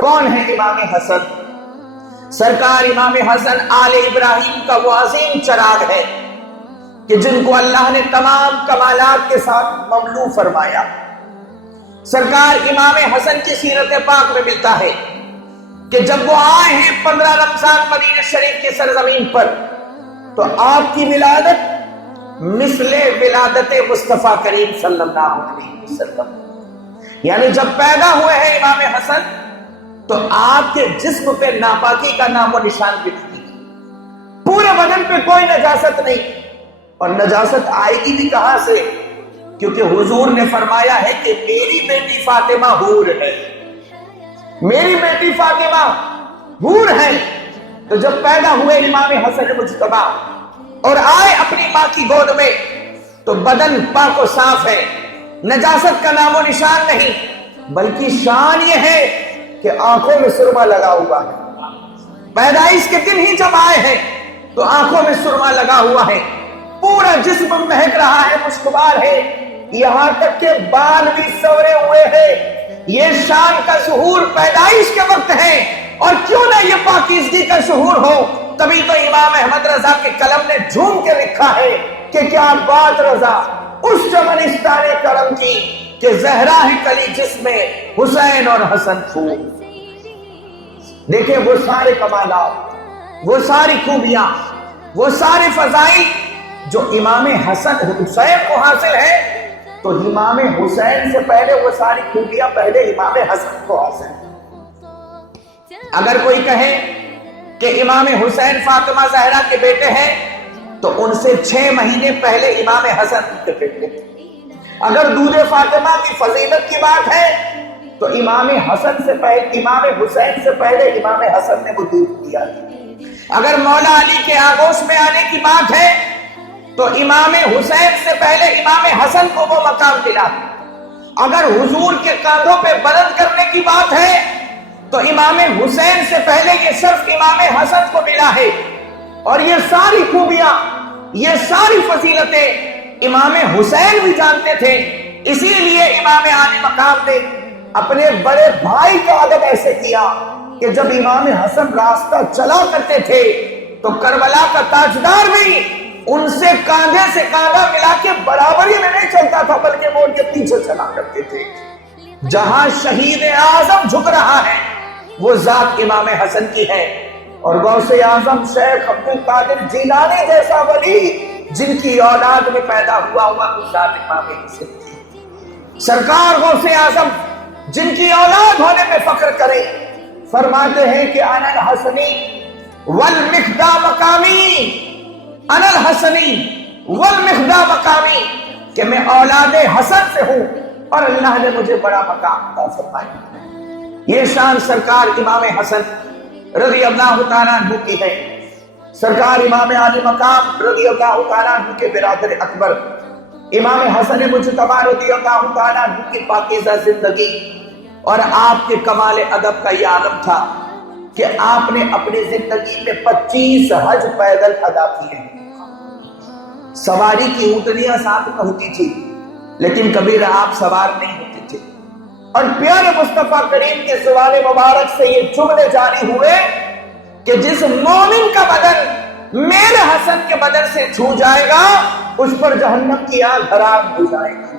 کون ہے امام حسن؟ سرکار امام حسن آل ابراہیم کا وہ عظیم چراغ ہے کہ جن کو اللہ نے تمام کمالات کے ساتھ مملو فرمایا۔ سرکار امام حسن کی سیرت پاک میں ملتا ہے کہ جب وہ آئے ہیں 15 رمضان مدینہ شریف کی سرزمین پر تو آپ کی ولادت مثل ولادت مصطفیٰ کریم صلی اللہ علیہ وسلم، یعنی جب پیدا ہوئے ہیں امام حسن تو آپ کے جسم پہ ناپاکی کا نام و نشان بھی نہیں، پورے بدن پہ کوئی نجاست نہیں، اور نجاست آئے گی بھی کہاں سے؟ کیونکہ حضور نے فرمایا ہے کہ میری بیٹی فاطمہ حور ہے، میری بیٹی فاطمہ حور ہے۔ تو جب پیدا ہوئے امام حسن مجتبی اور آئے اپنی ماں کی گود میں تو بدن پاک و صاف ہے، نجاست کا نام و نشان نہیں، بلکہ شان یہ ہے کہ آنکھوں میں سرما لگا ہوا ہے۔ پیدائش کے دن ہی جب آئے ہیں تو آنکھوں میں سرما لگا ہوا ہے، پورا جسم مہک رہا ہے، خوشگوار ہے، یہاں تک کہ بال بھی سورے ہوئے ہیں۔ یہ شان کا ظہور پیدائش کے وقت ہے، اور کیوں نہ یہ پاکیزگی کا ظہور ہو، تبھی تو امام احمد رضا کے قلم نے جھوم کے لکھا ہے کہ کیا بات رضا اس چمنستان کرم کی کہ زہرا ہے کلی جسم حسین اور حسن پھول۔ دیکھیں وہ سارے کمالات، وہ ساری خوبیاں، وہ سارے فضائل جو امام حسن حسین کو حاصل ہے، تو امام حسین سے پہلے وہ ساری خوبیاں پہلے امام حسن کو حاصل ہے۔ اگر کوئی کہے کہ امام حسین فاطمہ زہرا کے بیٹے ہیں تو ان سے 6 مہینے پہلے امام حسن کے بیٹے تھے۔ اگر دودھ فاطمہ کی فضیلت کی بات ہے تو امام حسین سے پہلے امام حسن نے وہ دودھ دیا۔ اگر مولا علی کے آغوش میں آنے کی بات ہے تو امام حسین سے پہلے امام حسن کو وہ مقام ملا۔ اگر حضور کے کاندھوں پہ بلند کرنے کی بات ہے تو امام حسین سے پہلے یہ صرف امام حسن کو ملا ہے، اور یہ ساری خوبیاں، یہ ساری فضیلتیں امام حسین بھی جانتے تھے۔ اسی لیے امام عالی مقام نے اپنے بڑے بھائی کا ادب ایسے کیا کہ جب امام حسن راستہ چلا کرتے تھے تو کربلا کا تاجدار بھی ان سے کاندھے سے کاندھا ملا کے برابری میں نہیں چلتا تھا، بلکہ وہ ان کے پیچھے چلا کرتے تھے۔ جہاں شہید اعظم جھک رہا ہے وہ ذات امام حسن کی ہے، اور غوث اعظم شیخ عبد القادر جیلانی جیسا ولی جن کی اولاد میں پیدا ہوا وہ ذات امام حسن کی۔ سرکار غوث اعظم جن کی اولاد ہونے میں فخر کریں، فرماتے ہیں کہ انا الحسنی والمخدا مقامی، انا الحسنی والمخدا مقامی، کہ میں اولاد حسن سے ہوں اور اللہ نے مجھے بڑا مقام عطا فرمایا۔ یہ شان سرکار امام حسن رضی اللہ تعالیٰ عنہ کی ہے۔ سرکار امام عالی مقام رضی اللہ تعالیٰ عنہ کے برادر اکبر امام حسن مجتبی رضی اللہ تعالیٰ عنہ کی پاکیزہ زندگی اور آپ کے کمال ادب کا یہ عالم تھا کہ آپ نے اپنی زندگی میں 25 حج پیدل ادا کیے ہیں۔ سواری کی اونٹنیاں ساتھ میں ہوتی تھی لیکن کبھی آپ سوار نہیں ہوتے تھے، اور پیارے مصطفیٰ کریم کے زبان مبارک سے یہ جملے جاری ہوئے کہ جس مومن کا بدن میرے حسن کے بدن سے چھو جائے گا اس پر جہنم کی آگ حرام ہو جائے گی۔